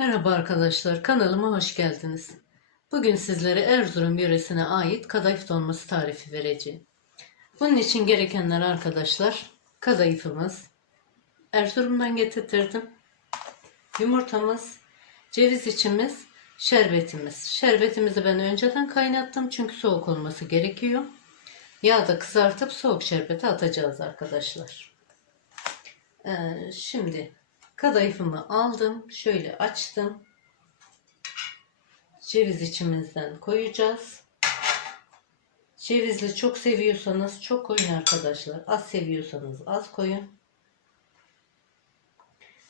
Merhaba arkadaşlar, kanalıma hoş geldiniz. Bugün sizlere Erzurum yöresine ait kadayıf dolması tarifi vereceğim. Bunun için gerekenler arkadaşlar, kadayıfımız, Erzurum'dan getirttirdim, yumurtamız, ceviz içimiz, şerbetimiz. Şerbetimizi ben önceden kaynattım çünkü soğuk olması gerekiyor. Yağda kızartıp soğuk şerbete atacağız arkadaşlar. Ee, şimdi kadayıfımı aldım. Şöyle açtım. Ceviz içimizden koyacağız. Cevizli çok seviyorsanız çok koyun arkadaşlar. Az seviyorsanız az koyun.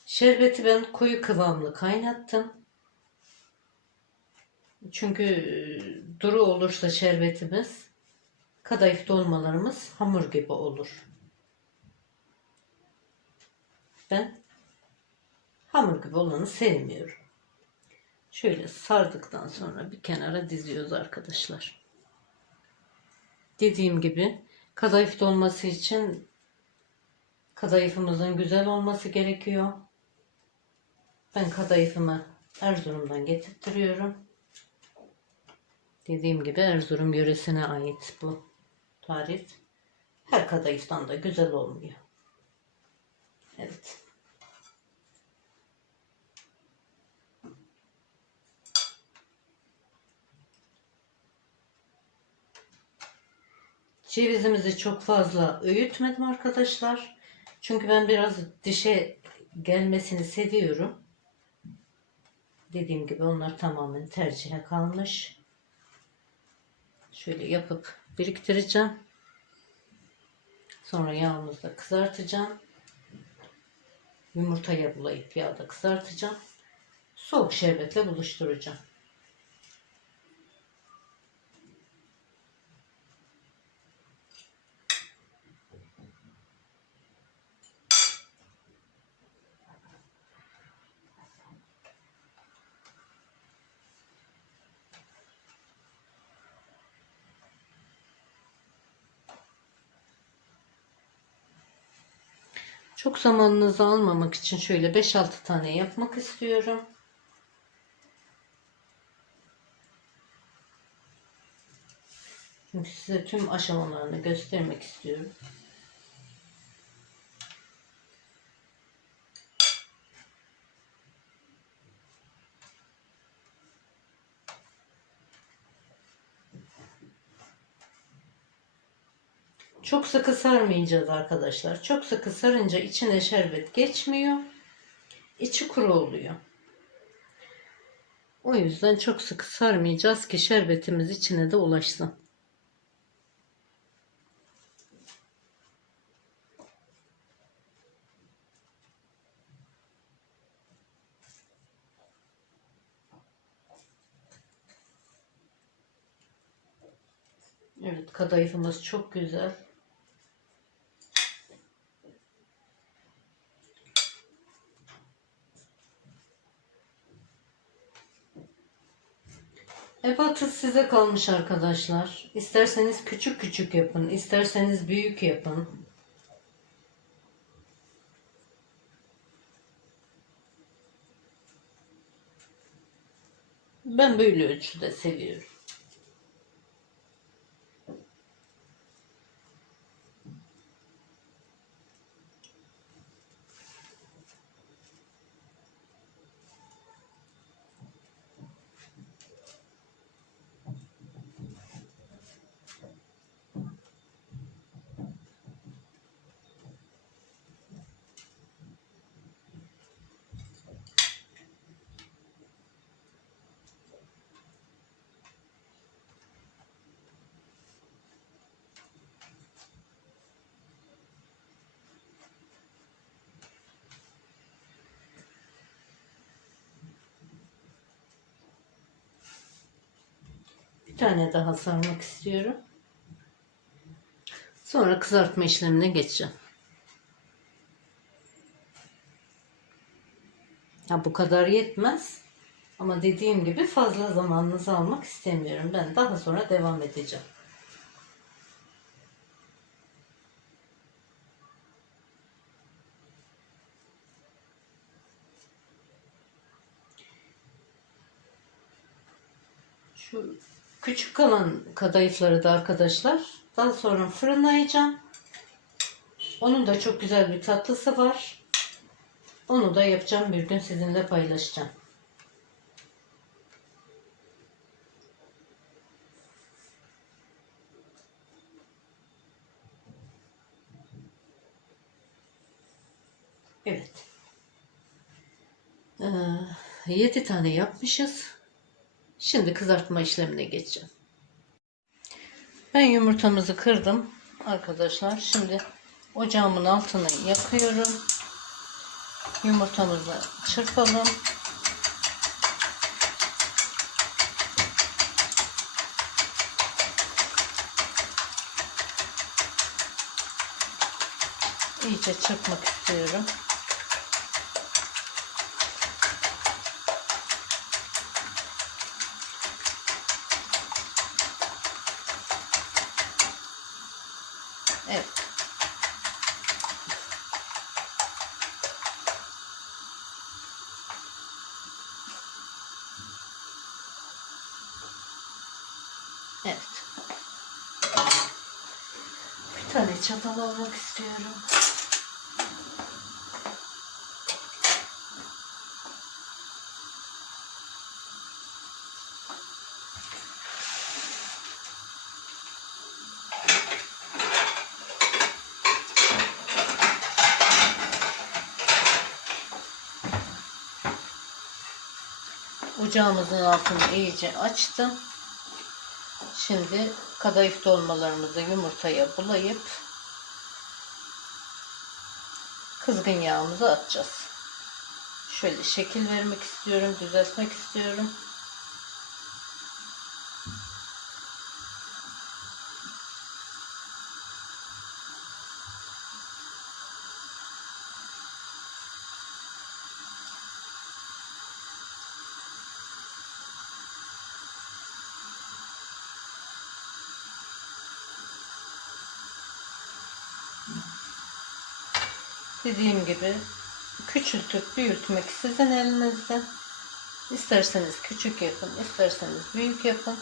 Şerbeti ben koyu kıvamlı kaynattım. Çünkü e, duru olursa şerbetimiz kadayıf dolmalarımız hamur gibi olur. Ben hamur gibi olanı sevmiyorum. Şöyle sardıktan sonra bir kenara diziyoruz arkadaşlar. Dediğim gibi kadayıf dolması için kadayıfımızın güzel olması gerekiyor. Ben kadayıfımı Erzurum'dan getirtiyorum. Dediğim gibi Erzurum yöresine ait bu tarif. Her kadayıftan da güzel olmuyor. Evet. Cevizimizi çok fazla öğütmedim arkadaşlar. Çünkü ben biraz dişe gelmesini seviyorum. Dediğim gibi onlar tamamen tercihe kalmış. Şöyle yapıp biriktireceğim. Sonra yağımızda kızartacağım. Yumurtaya bulayıp yağda kızartacağım. Soğuk şerbetle buluşturacağım. Çok zamanınızı almamak için şöyle 5-6 tane yapmak istiyorum. Çünkü size tüm aşamalarını göstermek istiyorum. Çok sıkı sarmayacağız arkadaşlar. Çok sıkı sarınca içine şerbet geçmiyor. İçi kuru oluyor. O yüzden çok sıkı sarmayacağız ki şerbetimiz içine de ulaşsın. Evet kadayıfımız çok güzel. Ebatı size kalmış arkadaşlar. İsterseniz küçük küçük yapın, isterseniz büyük yapın. Ben böyle ölçüde seviyorum. Tane daha sarmak istiyorum. Sonra kızartma işlemine geçeceğim. Ya bu kadar yetmez. Ama dediğim gibi fazla zamanınızı almak istemiyorum. Ben daha sonra devam edeceğim. Şu küçük kalan kadayıfları da arkadaşlar daha sonra fırınlayacağım. Onun da çok güzel bir tatlısı var. Onu da yapacağım bir gün sizinle paylaşacağım. Evet. Ee, 7 tane yapmışız. Şimdi kızartma işlemine geçeceğim. Ben yumurtamızı kırdım arkadaşlar. Şimdi ocağımın altını yakıyorum. Yumurtamızı çırpalım. İyice çırpmak istiyorum. Bir tane çatal almak istiyorum. Ocağımızın altını iyice açtım. Şimdi kadayıf dolmalarımızı yumurtaya bulayıp kızgın yağımızı atacağız. Şöyle şekil vermek istiyorum, düzeltmek istiyorum. Dediğim gibi küçültüp büyütmek sizin elinizde. İsterseniz küçük yapın, isterseniz büyük yapın.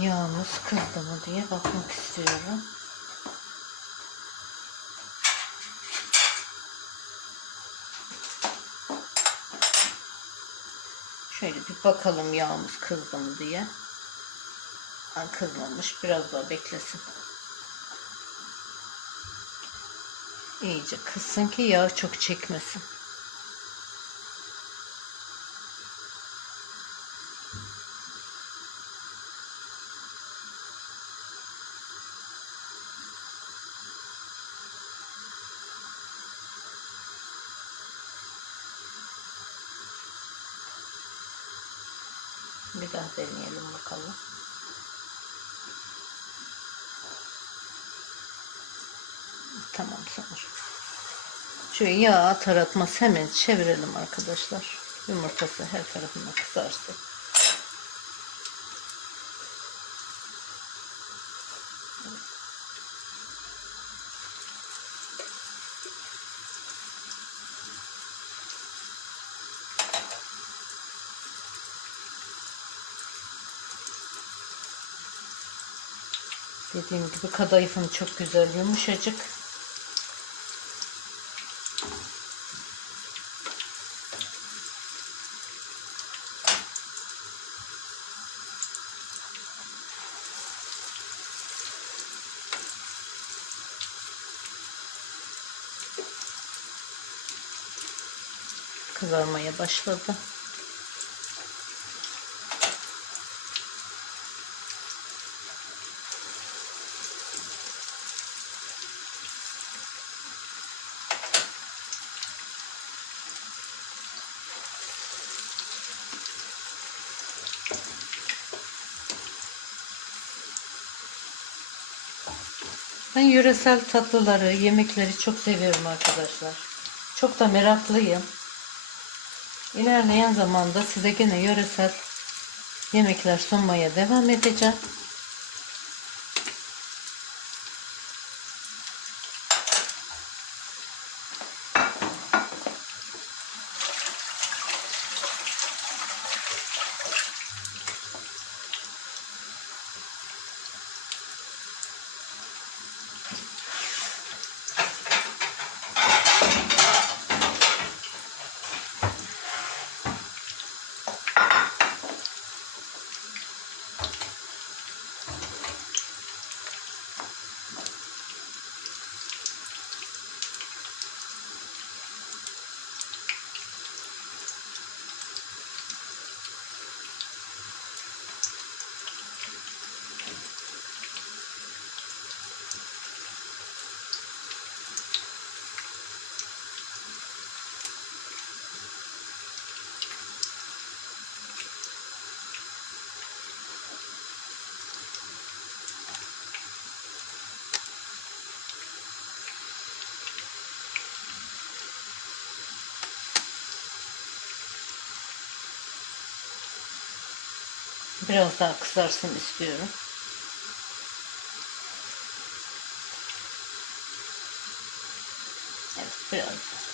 Yağımız kızdı mı diye bakmak istiyorum. Şöyle bir bakalım yağımız kızdı mı diye. Ha, kızmamış. Biraz daha beklesin. İyice kızsın ki yağ çok çekmesin. Bir daha deneyelim bakalım. Tamam sanırım. Şöyle yağ atar atmaz hemen çevirelim arkadaşlar. Yumurtası her tarafına kızarsın. Dediğim gibi kadayıfım çok güzel yumuşacık. kızarmaya başladı. Ben yöresel tatlıları, yemekleri çok seviyorum arkadaşlar. Çok da meraklıyım. İlerleyen zamanda size gene yöresel yemekler sunmaya devam edeceğim. Biraz daha kızarsın istiyorum. Evet biraz daha.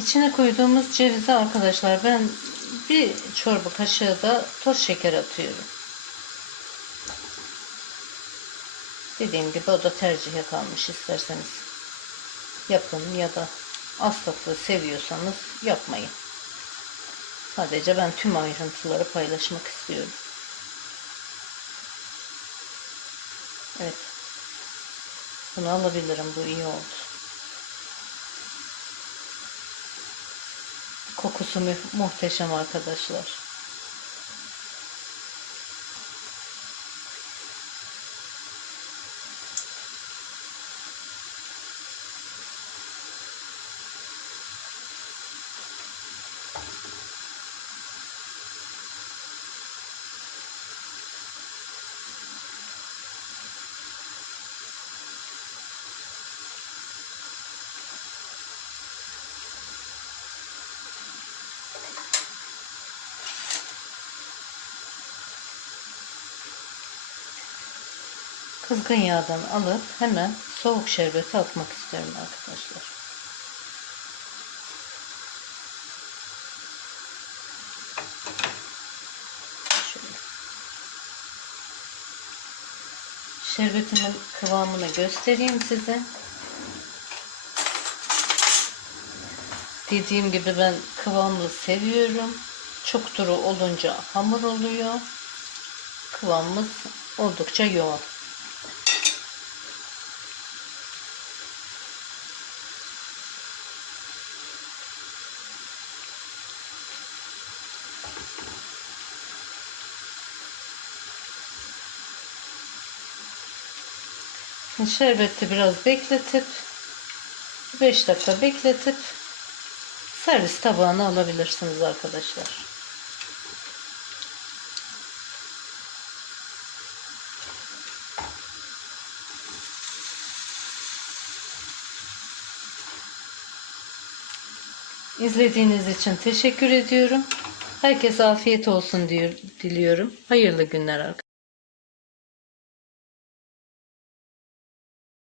İçine koyduğumuz cevize arkadaşlar ben bir çorba kaşığı da toz şeker atıyorum. Dediğim gibi o da tercihe kalmış isterseniz yapın ya da az tatlı seviyorsanız yapmayın. Sadece ben tüm ayrıntıları paylaşmak istiyorum. Evet. Bunu alabilirim. Bu iyi oldu. Kokusu mu- muhteşem arkadaşlar. Kızgın yağdan alıp hemen soğuk şerbeti atmak istiyorum arkadaşlar. Şerbetimin kıvamını göstereyim size. Dediğim gibi ben kıvamlı seviyorum. Çok duru olunca hamur oluyor. Kıvamımız oldukça yoğun. Şerbeti biraz bekletip 5 dakika bekletip servis tabağına alabilirsiniz arkadaşlar. İzlediğiniz için teşekkür ediyorum. Herkese afiyet olsun diyor, diliyorum. Hayırlı günler arkadaşlar.